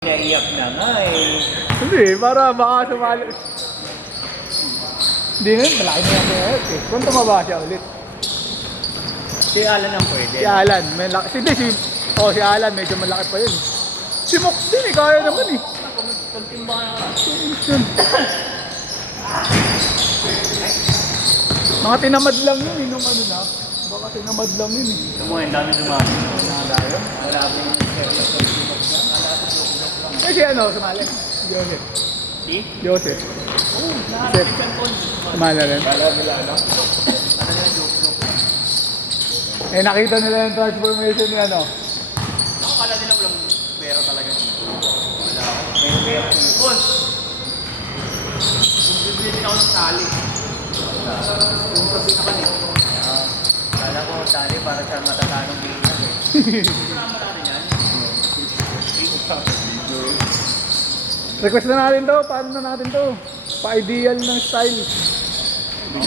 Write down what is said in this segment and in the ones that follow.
Naiyak na nga eh. Hindi, para baka sumali. Hindi na, malaki na yung earth eh. Kung tumaba siya ulit. Si Alan ang pwede. Si Alan, may laki. Hindi, si Alan, medyo malaki pa yun. Si Mox din eh, kaya naman eh. Pagtimbangan ka. Mga tinamad lang yun eh, nung ano na. Baka tinamad lang yun eh. Ito mo, yung dami dumami. Nakagayo. Wala akong Eh si ano, sumali? Joseph. Si? Joseph. Oo, lahat. Sumali rin. Eh nakita nila yung transformation ni ano. Nakakala nila walang pera talaga dito. Wala ako. May pera. Boss! Kung bibili ako ng tali. Yung sabi na kanina. Kala ko tali para sa matatanong bilang eh. Kasama natin yan. Request na natin to, paano na natin to? Pa-ideal ng style. Hindi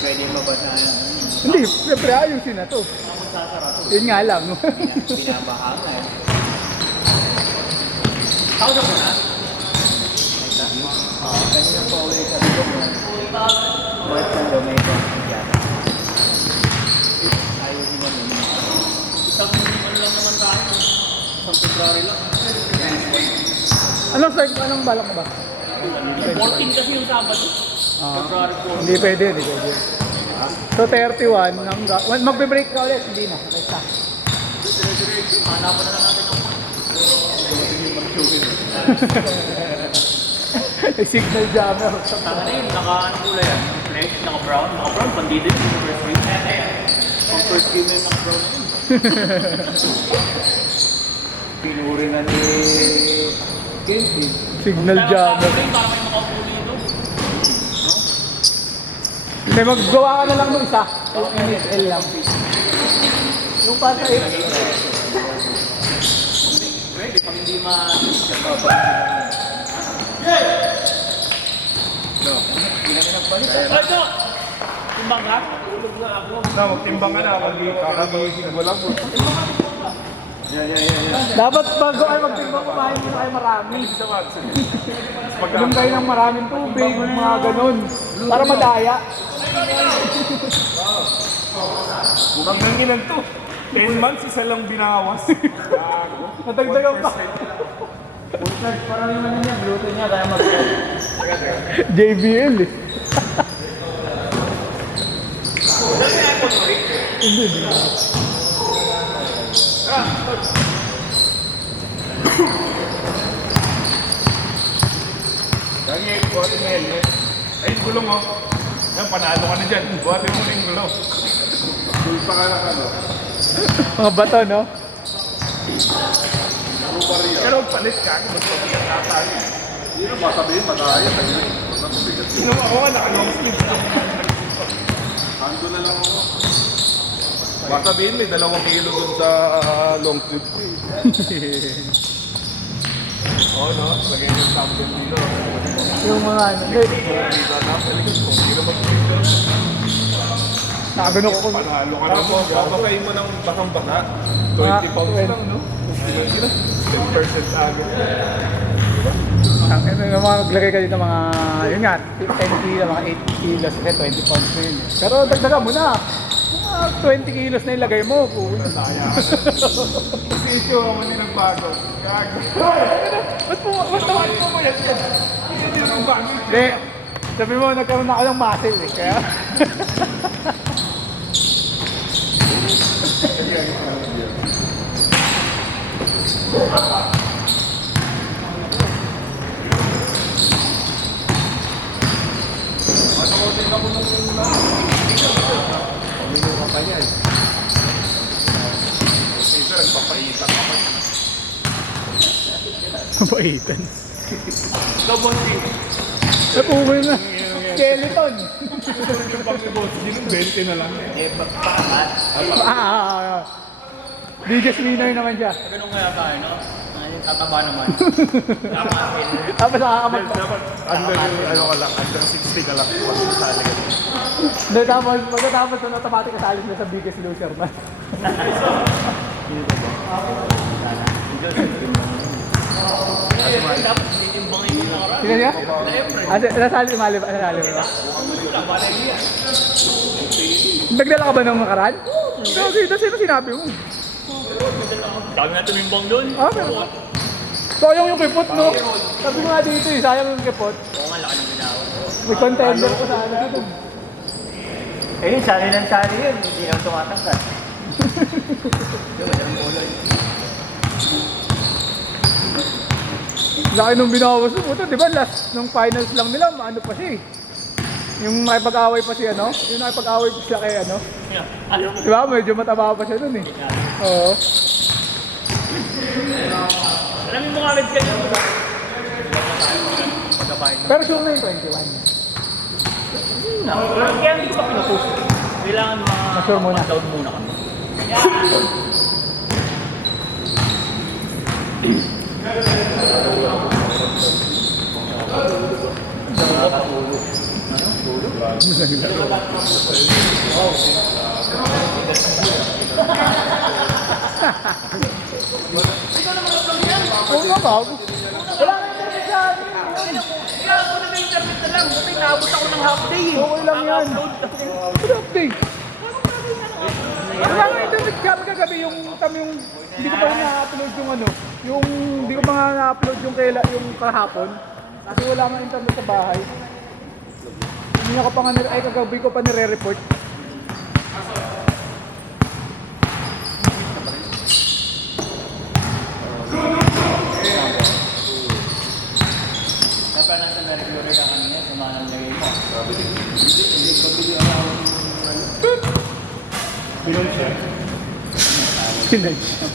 pwede mabasa yan. Hindi, siyempre ayusin na to. Ang magsasara to. Yun nga lang. Binabaha nga eh. Tawag ako na? Oo, kanina pa ulit sa dito mo. Bakit kung daw may content yan? Ayaw mo ba nun? Isang ano lang naman tayo. Isang February lang. Anong balak mo ba? 14 kasi yung Sabado. February 4. Hindi pwede, hindi pwede. So 31, magbe-break ka ulit, hindi na. Basta. Hanapan na lang natin ang Signal jammer. tanga na yun, naka-ano kulay yan? Flesh, naka-brown. Naka-brown, pandito yun. First game. Ang first game na yung naka-brown. Pinuri na ni Kenty. Signal jammer. Para may makaupo dito. Hindi, maggawa ka na lang ng isa. Yung NHL lang. Yung pa sa Pwede, pag hindi ma... Ay, ito! Timbang ka? Tulog na ako. Magtimbang ka na, kakagising mo lang po. Dapat bago ay magtimbang kumain muna kayo marami. Inom kayo ng maraming tubig, mga ganun. Para madaya. Bukang nanginan to. 10 months, isa lang binawas. Natagdagan pa. Parang yung ano niya, gluten niya, kaya mag- JBL eh. Hindi, hindi. Lagi, buhatin mo helmet. Ay, gulong oh. Yan, panalo ka na dyan. Buhatin mo na yung gulong. Gulong pa ka na ano. Mga bato, no? Pero palit ka, mas mabigat na tayo. Hindi na masabihin, madaya tayo. Sino ako nga, naka-long sleeves na. Hando na lang ako. Masabihin, may 2 kilo dun sa long sleeves ko eh. Oo, no? Lagay yung sample dito. Yung mga ano. Nakagano ko. Panalo ka na po. Babakain mo ng bakang-baka. 20 pounds lang, no? 10% agad. Ang ano naman, maglagay ka dito mga, yun nga, 10 kilo, mga 8 kilos, 20 pounds na yun. Pero dagdagan mo na. Mga 20 kilos na ilagay mo. Kasi ito, mali ng bago. Gago. Ba't mo yan? Hindi ng bago. Hindi. Sabi mo, nagkaroon ako ng muscle eh. Kaya... Ano ko din ako nung pamino ka pa niya eh. Kasi ito, nagpapaitan ka pa. Mapaitan. Double team. Napuwi na. Skeleton. Yung pag-boss, yun 20 na lang. Eh, pakangat. Biggest winner naman siya. Ganun kaya tayo, no? Yung tataba naman. Tapos nakakamag pa. Dapat under, ano ka lang, under 60 na lang. Pag-sali ka. Hindi, tapos pagkatapos na automatic kasali na sa biggest loser na. dapat titimbangin yung nakaraan. Sino niya? Siyempre. Nasali mali ba? Nasali mo ba? Wala, balay niya. Nagdala ka ba ng nakaraan? Okay, sino sinabi mo? Dami nga tumimbang doon. Ah, pero... Sayang yung kipot, no? Sabi mo nga dito eh, sayang yung kipot. Oo nga, laki ng binawan. May contender ko sa ano dito. Eh, sari ng sari yun. Hindi naman tumatangkat. Laki nung binawas mo ito, di ba? Last nung finals lang nila, ano pa siya eh. Yung nakipag-away pa siya, no? Yung nakipag-away pa siya kay ano. Alam mo, Di ba? Medyo mataba pa siya dun eh. Oo. alam mo mga med kanyo. Pero sure na yung 21. Kaya hindi ko pa pinupost. Kailangan Ma-sure muna. down muna kami. Oo nga ba? Wala ka yung internet sa akin. Kaya ako na may internet na lang. Kasi naabot ako ng half day eh. Okay lang yan. Good update. Wala nga internet kami kagabi yung kami yung hindi ko pa na-upload yung ano, yung hindi ko pa nga na-upload yung yung kahapon. Kasi wala nga internet sa bahay. Hindi ko pa nga ay kagabi ko pa nire-report. Dapat nasa na-recover ka kanina. Sumanang lagay mo. Sinadya.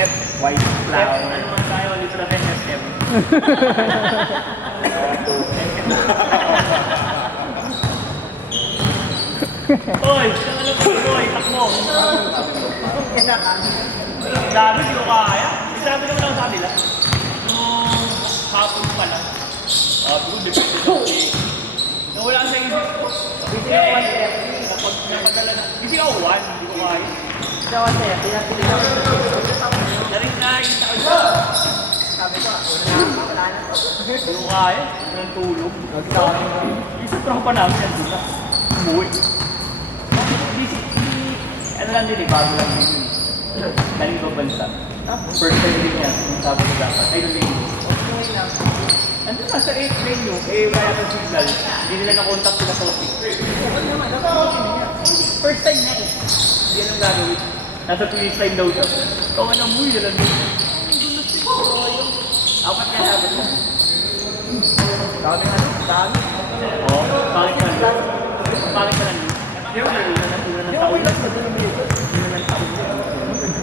F, white flower. Ano naman tayo ulit sa FM. Oy, saan alam mo ito? Itak mo. Dami, di ko kaya. Sabi naman lang sa kanila. Nung hapon pa lang. Bro, depende sa kasi. Nawala sa isip ko. Hindi ako 130. Kapag napadala na. Hindi ako 1, hindi ko kaya. Hindi ako 130. Narin na, kita ko siya. Sabi ko, wala na. Hindi ko kaya. Hindi ng tulog. Isip ko pa namin yan doon na. Umuwi. Ano lang din eh, bago lang din yun. Galing ibang bansa. First time din yan, yung sabi ko dapat. Ay, doon din. Andun na sa airplane nyo, eh wala ka signal. Hindi nila na-contact sila sa office. First time na eh. Hindi anong gagawin. Nasa police time daw siya. Kawan ng buhay na lang doon. Apat nga dapat mo. Dami ano? Dami. Oo, bakit ka lang? Bakit ka lang? Yung una ng taon.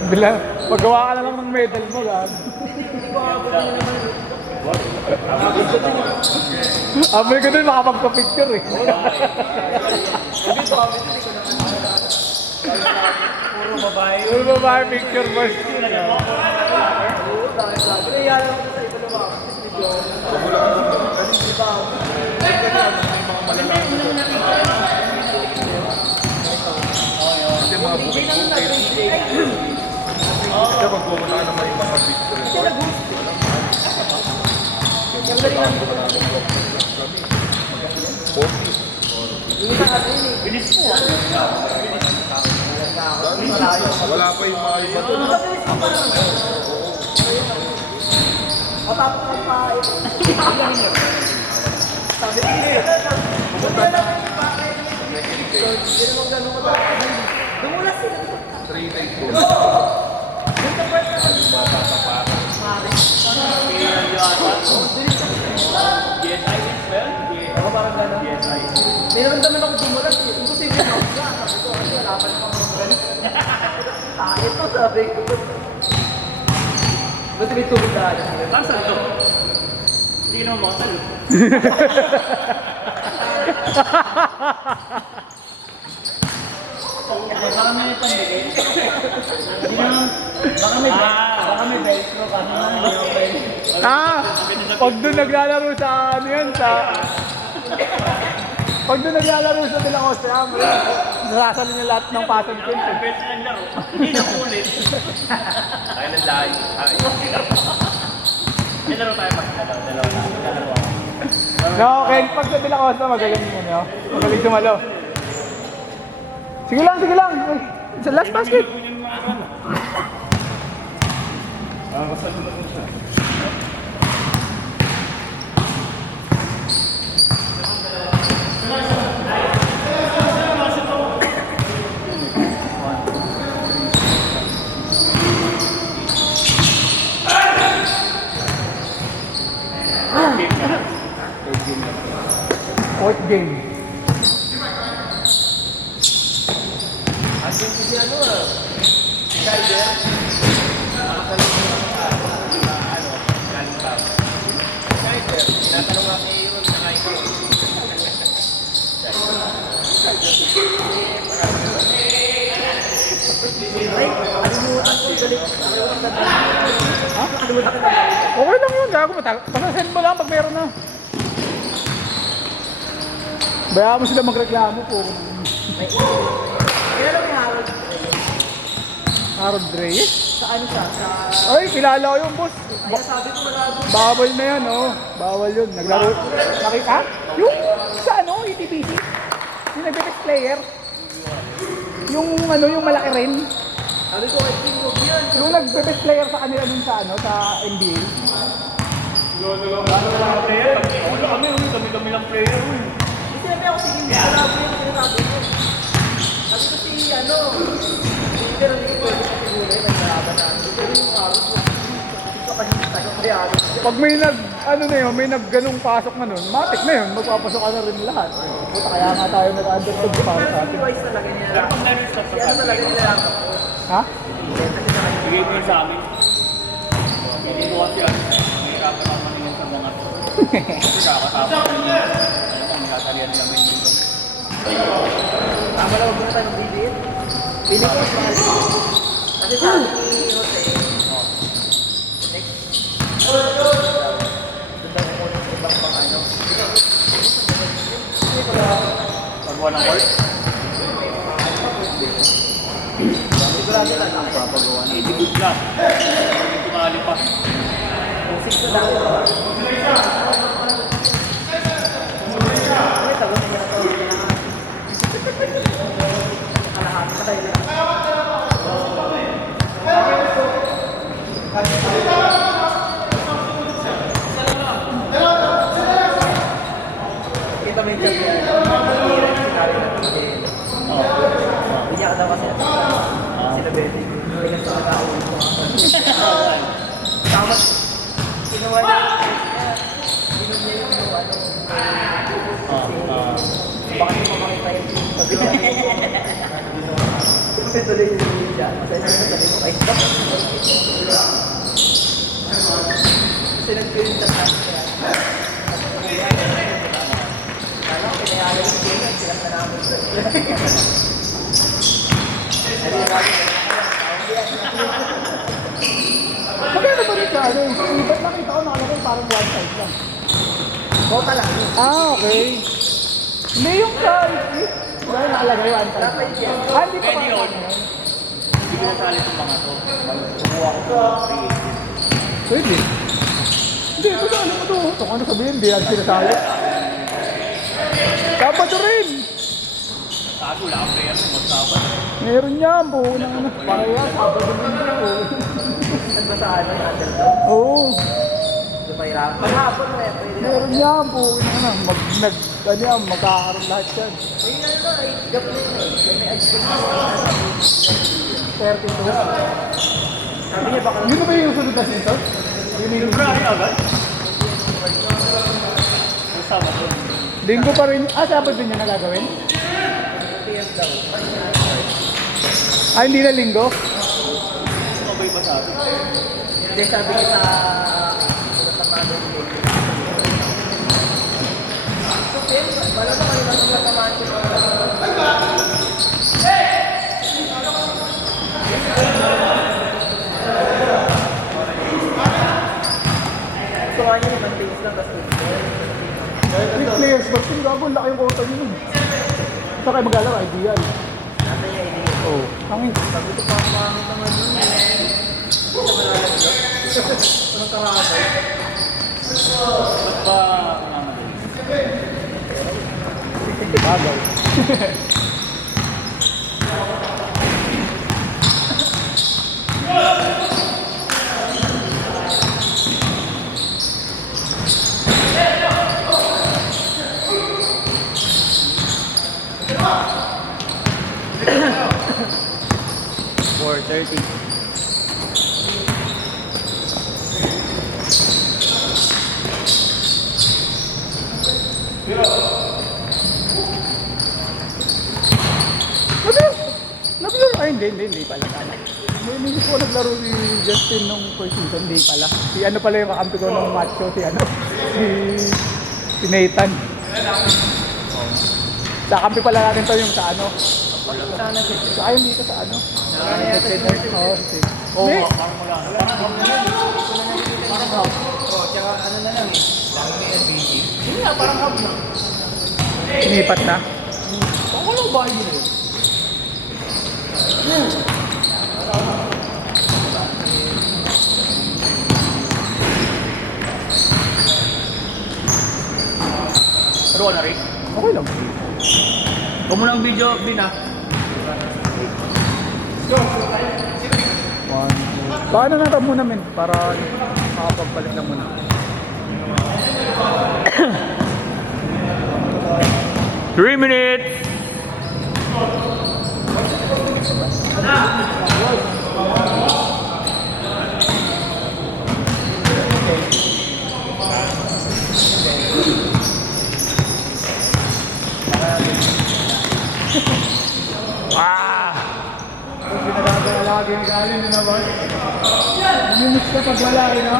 Bila, magawa ka na lang ng medal mo, gag. Amoy ko dun makapagpa-picture eh. Puro babae. Puro babae picture boss. Kasi mga bukit-bukit. Kasi pag pumunta ka naman yung mga big resort. Bilis mo. Wala pa yung mga iba doon. Three days doon. GSI is well? Ako parang gano'n. GSI. May naman naman ako dumulat. Imposible na ako. Sabi ko, wala pa naman ako gano'n. Ito sabi ko. Ba't may tubig na agad? Parang saan ito? Hindi naman mga salo. Baka may pambigay. Hindi naman. Baka may velcro. Kasi naman hindi naman velcro. Ah! Pag doon naglalaro sa ano yan, sa... Pag doon naglalaro sa De La Costa, nasasali niya lahat ng pattern teams. Ang best ng laro. Hindi na ulit. Tayo ng lahat. May laro tayo pa. Dalawa na. No, Ken, pag sa De La Costa, magaling yun, no? Magaling sumalo. Sige lang, sige lang. Sa last basket. Fourth game. Okay lang yun, gago mo. Pasasend mo lang pag meron na. Bayaan mo sila magreklamo po. Kailan may Harold? Harold Reyes? Sa ano siya? Sa... Ay, kilala ko yung boss. Kaya sabi ko wala doon. Bawal na yan, oh. Bawal yun. Naglaro. Nakita? Yung sa ano, ETBC? Yung nagbe-best player? Yung ano, yung malaki rin? Sabi ko kay King Move yan. Yung nagbe-best player sa kanila dun sa ano, sa NBA? Kami lang player. Hindi sinabi ako si King Move. Wala ko yung sinasabi ko. Sabi ko si ano, pero hindi ko siguro naglalaban na. Ito yung Harold ko. Ito kanina tayo kaya. Pag may ano na yun, may ganung pasok na nun, matik na yun, magpapasok ka na rin lahat. Puta, kaya nga tayo nag-underdog para sa Pero atin. si Wise talaga niya. Pero pag na-restart Si ano talaga niya lang. Ha? Bigay mo yun sa amin. Hindi ko kasi yan. Mahirapan ako maningin sa mga to. Kasi kakasama ko yun. Alam mo, nakatalian nila may dito. Tama lang, huwag muna tayo mag-bibit. Pili ko mas mahal. Kasi sabi ni Jose, next, doon daw ako ng ibang pang ano. Pagwa ng court. Sigurado lang ako. Papagawa na. Hindi good lang. Hindi tumali pa. Yung 6 na dati ba? Ano tawag niya na to? Kalahati na kayo lang. Kita mo yung chat niya. Mahirap yung sinabi na tingin. Iyak daw kasi. Sila Betty. Hindi kasi nag-aawin ko. Tama. Kinuha niya. Kinuha niya yung ano. Baka hindi mo makita yung sabi niya. Kasi tuloy yung sabi niya. Kasi sabi ko kay stop. Kasi nag-film sa kanya. Kala ko pinayala yung game. Silang na namin sa Magkano ba rin sa ano? Ba't nakita ko nakalagay parang one side lang? Bota lang. Ah, okay. Hindi yung sa split. Dahil nakalagay one side. Dapat yan. Ah, hindi pa Pwede pa. yun. Hindi ko nasali itong mga to. Kumuha ko ito. Pwede. Hindi, ito na, ano mo ito? Ito ano sabihin, hindi yan sinasali. Dapat rin. Kaso wala akong player kung magsabat. Meron yan, buo ng ano. Paraya, sabado din yun. Nagba sa ano yung underdog. Oo. Sa mahirap. Maghapon mo eh. Pwede na. Meron yan, buo ng ano. Ano yan, magkakaroon lahat yan. Ayun na naman. Ay, gap na yun eh. May adjust na. 32. Sabi niya baka Yun na ba yung sunod na season? Yun yung February agad? Kasama ko. linggo pa rin. Ah, Sabado din yan nagagawin? PS daw. Ah, hindi na linggo? Mabay ba sabi? Hindi, sabi niya sa Tamado yung game. Okay, wala na kayo nasa Tamado. Gusto nga niya naman base lang kasi. With players Batin gago, laki yung kota niyo. Saan kayo maglalaro? Ideal. Nasa niya, hindi. Oo. Hangin. Sabi ko pa, pangit naman yun. Hindi ka malalagdag. Anong karabay? Ba't ba mamadali? Bagay. Four 30. Naglaro? Ay, hindi pala. Hindi ko naglaro si Justin nung first season, hindi pala. Si ano pala yung kakampi ko nung macho, si Nathan. Kakampi pala natin to yung sa ano. Saka yung dito sa ano. Oo, si Oo, Hindi. parang wala. Oh, tsaka ano na lang eh. Dami may LBG. Hindi nga, parang hub na. Sinipat na. Kung walang bahay nila yun. Pero wala rin. Okay lang. Huwag mo lang video, Bin ah. Paano na ito muna, men? Para makapagbalik na muna. Three minutes! Tapos binagagala lagi yung galing, di na ba? Namimiss ka pag wala, eh, no?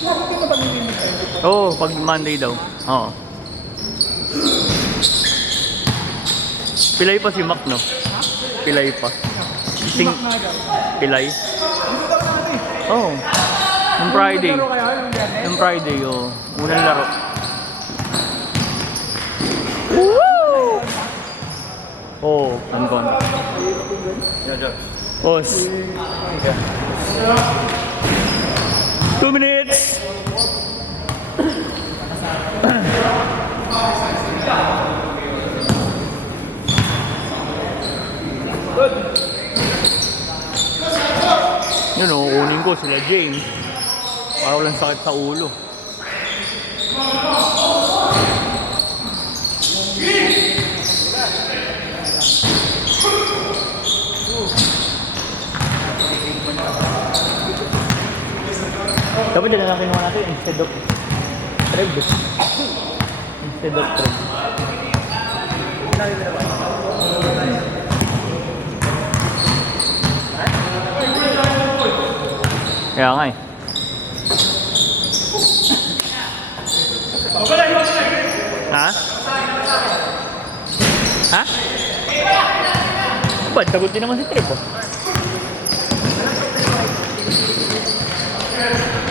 Bakit mo pag namimiss ka? Oo, pag Monday daw. Oo. Pilay pa si Mac, no? Pilay pa. Sing... Na daw. Pilay? Hindi daw natin. Oo. Yung Friday. Naglaro kayo yung Biyernes? Yung Friday, oo. Unang laro. Oo, Ancon. Boss. 2 minutes! Yun o, kunin ko sila James. Para walang sakit sa ulo. Dapat dyan na lang kinuha natin instead of Trev. Instead of Trev. Kaya nga eh. Ha? Ha? Ba't? Sagot din naman si Trev oh.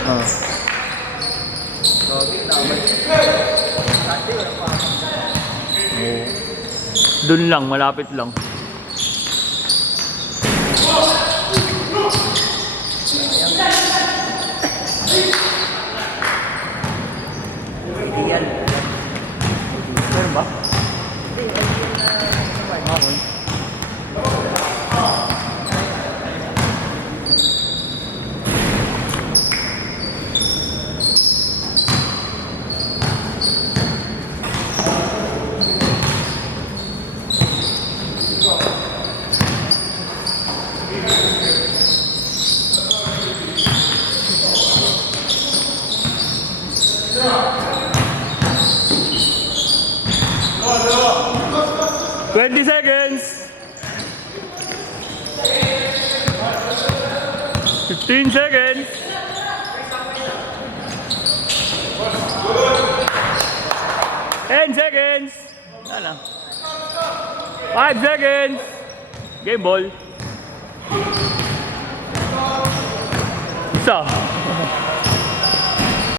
Oh. Doon lang, malapit lang. Ideal. Meron ba? Hindi, ayun na Okay. Twenty seconds. 15 seconds. 10 seconds. Wala. 5 seconds. Game ball. Isa.